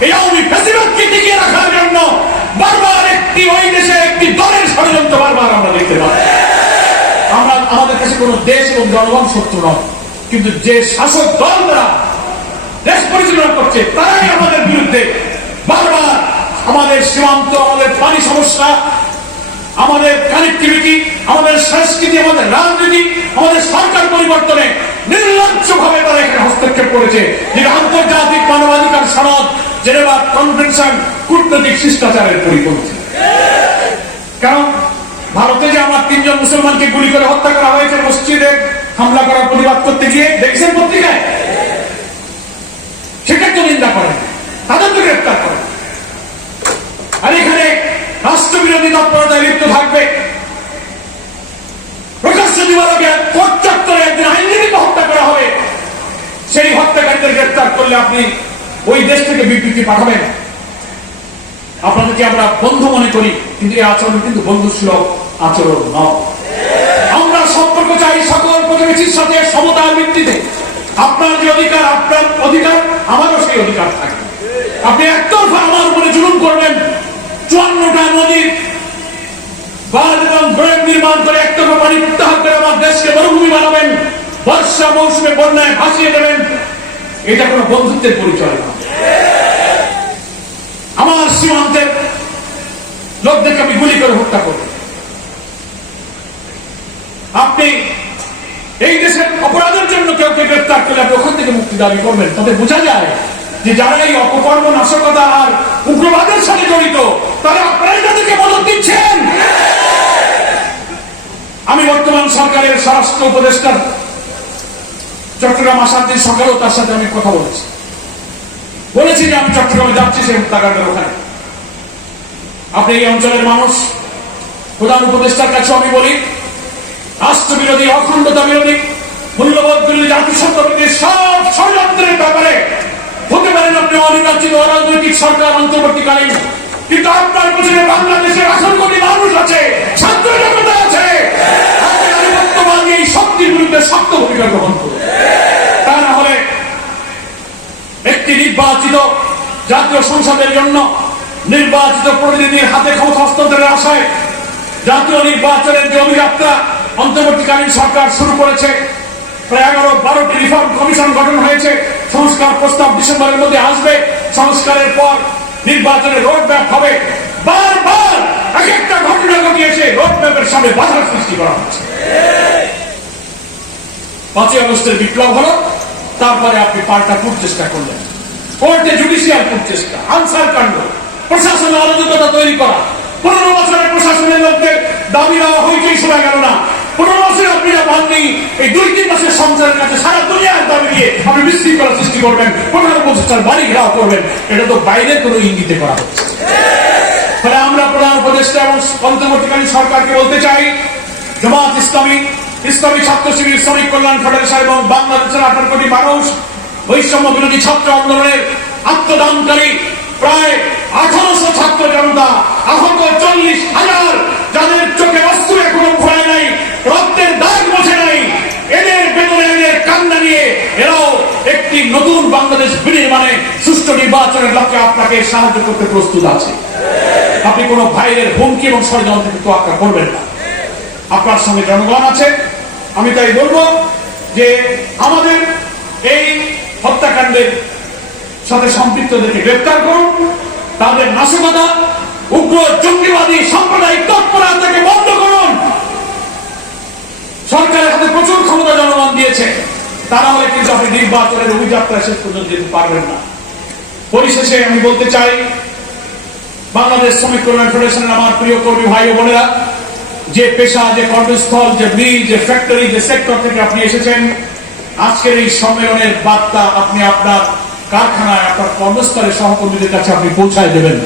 এই আমাদের সীমান্ত, আমাদের পানি সমস্যা, আমাদের কানেক্টিভিটি আমাদের সংস্কৃতি, আমাদের রাজনীতি, আমাদের সরকার পরিবর্তনে নির্লজ্জ ভাবে তারা এখানে হস্তক্ষেপ করেছে। যেটা আন্তর্জাতিক মানবাধিকার সনদ জেনেভা কনভেনশন কূটনৈতিক শিষ্টাচারের পরিপন্থী। কারণ ভারতে যে আমার তিনজন মুসলমানকে গুলি করে হত্যা করা হয়েছে, মসজিদে হামলা করার প্রতিবাদ করতে গিয়ে দেখছেন পত্রিকায়? সেটা তো নিন্দা করেন। তাদের তো গ্রেপ্তার করেন। আর এখানে রাষ্ট্রবিরোধী তৎপরতায় লিপ্ত থাকবে। প্রকাশ্য দিবালকে কোর্ট একদিন আইনজীবীকে হত্যা করা হবে। সেই হত্যাকারীদের গ্রেপ্তার করলে আপনি ওই দেশ থেকে বিবৃতি পাঠাবেন। আপনাদেরকে আমরা বন্ধু মনে করি, কিন্তু এই আচরণ কিন্তু বন্ধু সুলভ আচরণ নয়। আমরা সম্পর্ক চাই সকল প্রতিবেশীর সাথে সমতার ভিত্তিতে। আপনার যে অধিকার, আপনার অধিকার, আমারও সেই অধিকার থাকে। আপনি একতরফা আমার উপরে জুলুম করবেন। চুয়ান্নটা নদীর বাঁধ এবং ড্রেন নির্মাণ করে একতরফা পানি প্রত্যাহার করে আমার দেশকে মরুভূমি বানাবেন। বর্ষা মৌসুমে বন্যায় ভাসিয়ে দেবেন। এটা কোনো বন্ধুত্বের পরিচয় না আমার সীমান্তের লোকদেরকে আমি গুলি করে হত্যা করব। আপনি এই দেশের অপরাধের জন্য কেউ কে গ্রেপ্তার করলে আপনি ওখান থেকে মুক্তি দাবি করবেন। তাতে বোঝা যায় যে যারা এই অপকর্ম, নাশকতা আর উগ্রবাদের সাথে জড়িত, তারা আপনারাই তাদেরকে মদত দিচ্ছেন। আমি বর্তমান সরকারের স্বরাষ্ট্র উপদেষ্টার চট্টগ্রাম আসার দিন সকালেও তার সাথে আমি কথা বলেছি। বলেছি যে আমি চট্টগ্রামে যাচ্ছি সেই হত্যাকাণ্ডের ওখানে আপনি এই অঞ্চলের মানুষ, প্রধান উপদেষ্টার কাছে আমি বলি রাষ্ট্র বিরোধী অখণ্ডতা বিরোধী, মূল্যবোধ বিরোধী, জাতিসত্তা বিরোধী, সব ষড়যন্ত্রের ব্যাপারে হতে পারেন আপনি অনির্বাচিত অরাজনৈতিক সরকার অন্তর্বর্তীকালীন। কিন্তু আপনার পেছনে বাংলাদেশের আঠারো কোটি মানুষ আছে, ছাত্র জনতা আছে। এই শক্তির বিরুদ্ধে শক্ত ভূমিকা গ্রহণ করুন তা না হলে একটি নির্বাচিত জাতীয় সংসদের জন্য নির্বাচিত প্রতিনিধির হাতে ক্ষমতা হস্তান্তরের আশায় জাতীয় নির্বাচনের যে অভিযাত্রা অন্তর্বর্তীকালীন সরকার শুরু করেছে, প্রায় এগারো বারোটি রিফর্ম কমিশন গঠন হয়েছে, সংস্কার প্রস্তাব ডিসেম্বরের মধ্যে আসবে, সংস্কারের পর নির্বাচনের রোড ম্যাপ হবে। বারবার এক একটা ঘটনা ঘটিয়েছে রোড ম্যাপের সামনে বাধার সৃষ্টি করা হচ্ছে। পাঁচই আগস্টের বিপ্লব হলো, তারপরে আপনি পাল্টা চেষ্টা করলেন। কোর্টে জুডিশিয়াল খুব চেষ্টা, আনসার কাণ্ড, প্রশাসনের অরাজকতা তৈরি করা। পনেরো বছরের প্রশাসনের লোকদের দাবি দেওয়া হইতেই শোনা গেল না। পনেরো বছরে আপনি যা পাননি এই দুই তিন মাসের সংসারের কাছে সারা দুনিয়ার দাবি দিয়ে আপনি বিশৃঙ্খলা সৃষ্টি করবেন, পনেরো পঁচিশটার বাড়ি ঘেরাও করবেন, এটা তো বাইরে কোনো ইঙ্গিতে করা হচ্ছে। ফলে আমরা প্রধান উপদেষ্টা এবং অন্তর্বর্তীকালীন সরকারকে বলতে চাই, জামাত ইসলামী ইসলামী ছাত্র শিবির, শ্রমিক কল্যাণ ফেডারেশন এবং বাংলাদেশের আঠারো কোটি মানুষ বৈষম্য বিরোধী ছাত্র আন্দোলনের আত্মদানকারী প্রায় আঠারোশো ছাত্র জনতা, আহত চল্লিশ হাজার, যাদের চোখে অস্ত্র এখনও ঘোরায় নাই, রক্তের দাগ মোছে নাই। এদের বেতনে এদের কান্না নিয়ে এরাও একটি নতুন বাংলাদেশ বিনির্মাণে সুষ্ঠু নির্বাচনের লক্ষ্যে আপনাকে সাহায্য করতে প্রস্তুত আছে। আপনি কোন ভাইয়ের হুমকি এবং ষড়যন্ত্রকে তোয়াক্কা করবেন না। আপনার সঙ্গে জনগণ আছে। আমি তাই বলব যে আমাদের এই হত্যাকাণ্ডের সাথে সম্পৃক্তদেরকে গ্রেপ্তার করুন। তাদের নাশকতা, উগ্র জঙ্গিবাদী সাম্প্রদায়িক তৎপরতাকে বন্ধ করুন। সরকারের হাতে প্রচুর ক্ষমতা জনগণ দিয়েছে। তারা হলে কিন্তু আপনি নির্বাচনের অভিযাত্রা শেষ পর্যন্ত যেতে পারবেন না। পরিশেষে আমি বলতে চাই, বাংলাদেশ শ্রমিক কল্যাণ ফেডারেশনের আমার প্রিয় কর্মী ভাই বোনেরা, যে পেশা, যে কর্মস্থল যে মিল, যে ফ্যাক্টরি যে সেক্টর থেকে আপনি এসেছেন আজকের এই সম্মেলনের বার্তা আপনি আপনার কারখানায় আপনার কর্মস্থলে সহকর্মীদের কাছে আপনি পৌঁছায় দেবেন।